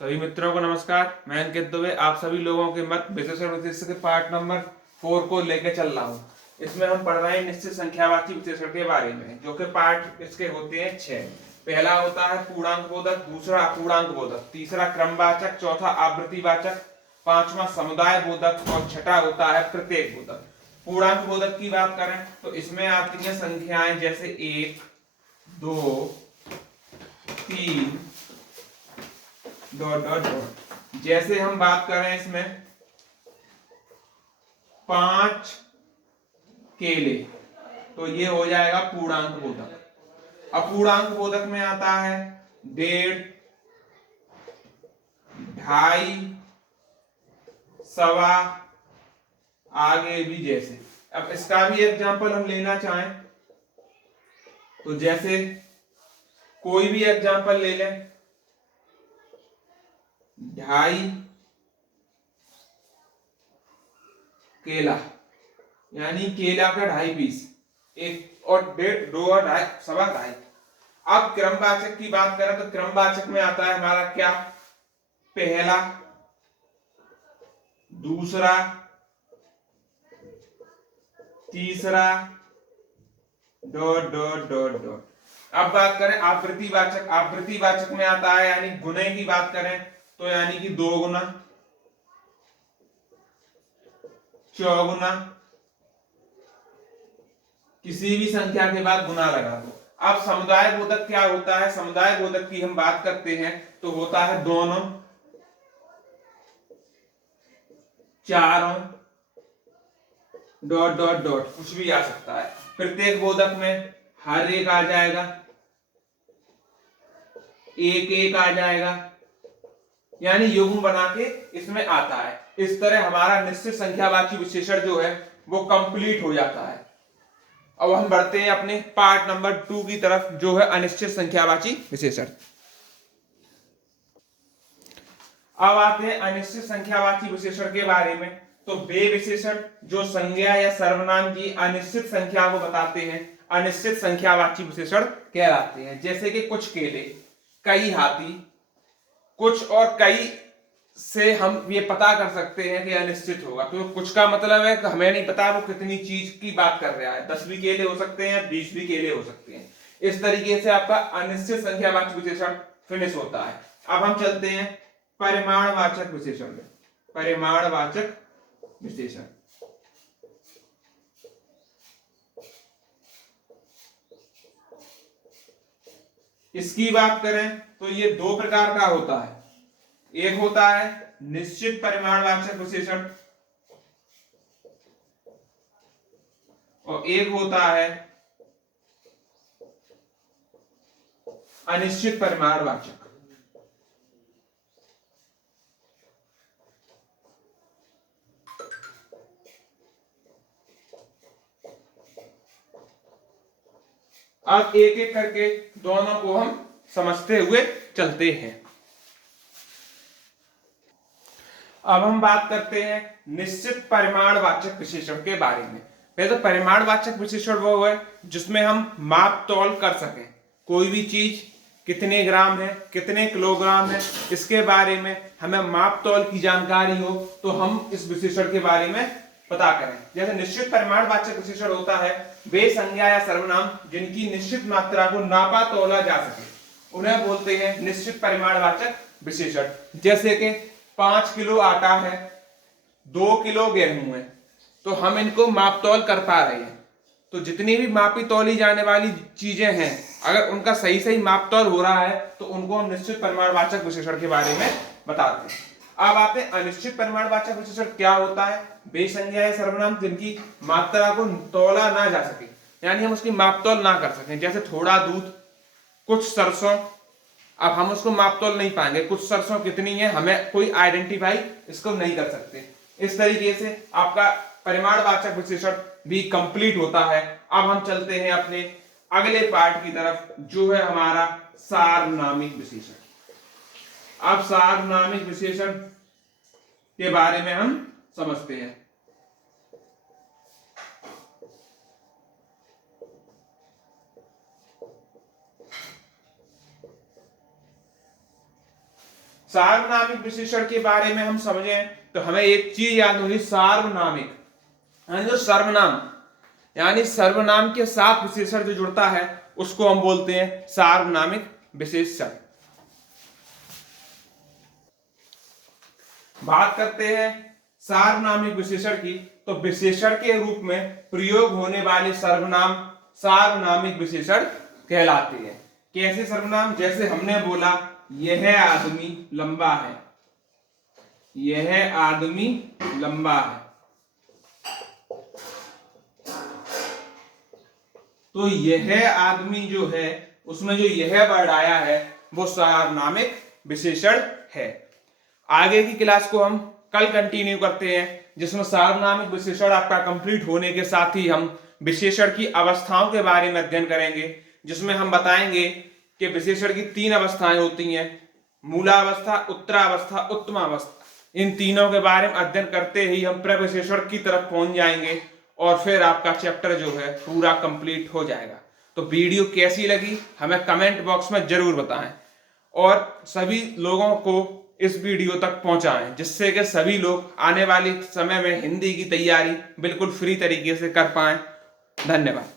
सभी मित्रों को नमस्कार। मैं अंकित दुबे आप सभी लोगों के मत विशेषण विशेषण के पार्ट नंबर 4 को लेकर चल रहा हूँ। इसमें हम पढ़ रहे हैं निश्चित संख्यावाची विशेषण के बारे में, जो कि पार्ट इसके होते हैं 6। पहला होता है पूर्णांक बोधक, दूसरा अपूर्णांक बोधक, तीसरा क्रमवाचक, चौथा आवृत्तिवाचक, पांचवा समुदाय बोधक और छठा होता है प्रत्येक बोधक। पूर्णांक बोधक की बात करें तो इसमें आती हैं संख्याएं जैसे 1, 2, 3 डॉट डॉट डॉट। जैसे हम बात करें इसमें 5 केले, तो ये हो जाएगा पूर्णांक बोधक। अपूर्णांक बोधक में आता है 1.5, 2.5, सवा, आगे भी। जैसे अब इसका भी एग्जांपल हम लेना चाहें तो जैसे कोई भी एग्जांपल ले लें, 2.5 केला, यानी केला का 2.5 पीस, एक और 1.5, 2 और 2.5, सवा 2.5। अब क्रमवाचक की बात करें तो क्रमवाचक में आता है हमारा क्या, पहला, दूसरा, तीसरा, डॉट डॉट डॉट डॉट। अब बात करें आवृत्तिवाचक। आवृत्तिवाचक में आता है, यानी गुणे की बात करें तो यानी कि 2 गुना, 4 गुना, किसी भी संख्या के बाद गुना लगा दो। अब समुदाय बोधक क्या होता है, समुदाय बोधक की हम बात करते हैं तो होता है दोनों, चारों, डॉट डॉट डॉट, कुछ भी आ सकता है। प्रत्येक बोधक में हर एक आ जाएगा, एक एक आ जाएगा, यानी युग्म बना के इसमें आता है। इस तरह हमारा निश्चित संख्यावाची विशेषण जो है वो कंप्लीट हो जाता है। अब हम बढ़ते हैं अपने पार्ट नंबर 2 की तरफ, जो है अनिश्चित संख्यावाची विशेषण। अब आते हैं अनिश्चित संख्यावाची विशेषण के बारे में। तो वे विशेषण जो संज्ञा या सर्वनाम की अनिश्चित संख्या को बताते हैं अनिश्चित संख्यावाची विशेषण कहलाते हैं। जैसे कि कुछ केले, कई हाथी, कुछ और कई से हम ये पता कर सकते हैं कि अनिश्चित होगा। तो कुछ का मतलब है कि हमें नहीं पता वो कितनी चीज की बात कर रहा है, 10 भी केले हो सकते हैं, 20 भी केले हो सकते हैं। इस तरीके से आपका अनिश्चित संख्यावाचक विशेषण फिनिश होता है। अब हम चलते हैं परिमाणवाचक विशेषण में। परिमाणवाचक विशेषण, इसकी बात करें तो ये 2 प्रकार का होता है। एक होता है निश्चित परिमाणवाचक विशेषण और एक होता है अनिश्चित परिमाणवाचक। अब एक एक करके दोनों को हम समझते हुए चलते हैं। अब हम बात करते हैं निश्चित परिमाणवाचक विशेषण के बारे में। पहले तो परिमाणवाचक विशेषण वो है जिसमें हम माप तौल कर सकें। कोई भी चीज कितने ग्राम है, कितने किलोग्राम है, इसके बारे में हमें माप तौल की जानकारी हो तो हम इस विशेषण के बारे में पता करें। जैसे निश्चित परिमाणवाचक विशेषण होता है वे संज्ञा या सर्वनाम जिनकी निश्चित मात्रा को नापा तौला जा सके, उन्हें बोलते हैं निश्चित परिमाणवाचक विशेषण। जैसे कि 5 किलो आटा है, 2 किलो गेहूं है, तो हम इनको माप तौल कर पा रहे हैं। तो जितनी भी मापी तौली जाने वाली चीजें हैं, अगर उनका सही सही माप तौल हो रहा है तो उनको हम निश्चित परिमाणवाचक विशेषण के बारे में बताते हैं। अब आते हैं अनिश्चित परिमाणवाचक विशेषण क्या होता है। वे संज्ञा या सर्वनाम जिनकी मात्रा को तौला ना जा सके, यानी हम उसकी माप तौल ना कर सकें। जैसे थोड़ा दूध, कुछ सरसों, अब हम उसको माप तौल नहीं पाएंगे, कुछ सरसों कितनी है हमें कोई आइडेंटिफाई इसको नहीं कर सकते। इस तरीके से आपका परिमाणवाचक विशेषण भी कंप्लीट होता है। अब हम चलते हैं अपने अगले पार्ट की तरफ, जो है हमारा सार्वनामिक विशेषण। अब सार्वनामिक विशेषण के बारे में हम समझते हैं। सार्वनामिक विशेषण के बारे में हम समझें तो हमें एक चीज याद होगी, सार्वनामिक यानी जो सर्वनाम, यानी सर्वनाम के साथ विशेषण जो जुड़ता है उसको हम बोलते हैं सार्वनामिक विशेषण। बात करते हैं सार्वनामिक विशेषण की, तो विशेषण के रूप में प्रयोग होने वाले सर्वनाम सार्वनामिक विशेषण कहलाते हैं। कैसे सर्वनाम? जैसे हमने बोला यह आदमी लंबा है, यह आदमी लंबा है, तो यह आदमी जो है उसमें जो यह वर्ड आया है वो सार्वनामिक विशेषण है। आगे की क्लास को हम कल कंटिन्यू करते हैं, जिसमें सार्वनामिक विशेषण आपका कंप्लीट होने के साथ ही हम विशेषण की अवस्थाओं के बारे में अध्ययन करेंगे, जिसमें हम बताएंगे कि विशेषण की 3 अवस्थाएं होती हैं, मूलावस्था, उत्तरावस्था, उत्तमावस्था। इन तीनों के बारे में अध्ययन करते ही हम प्रविशेषण की तरफ पहुंच जाएंगे और फिर आपका चैप्टर जो है पूरा कंप्लीट हो जाएगा। तो वीडियो कैसी लगी हमें कमेंट बॉक्स में जरूर बताएं और सभी लोगों को इस वीडियो तक पहुंचाएं, जिससे कि सभी लोग आने वाले समय में हिंदी की तैयारी बिल्कुल फ्री तरीके से कर पाएं। धन्यवाद।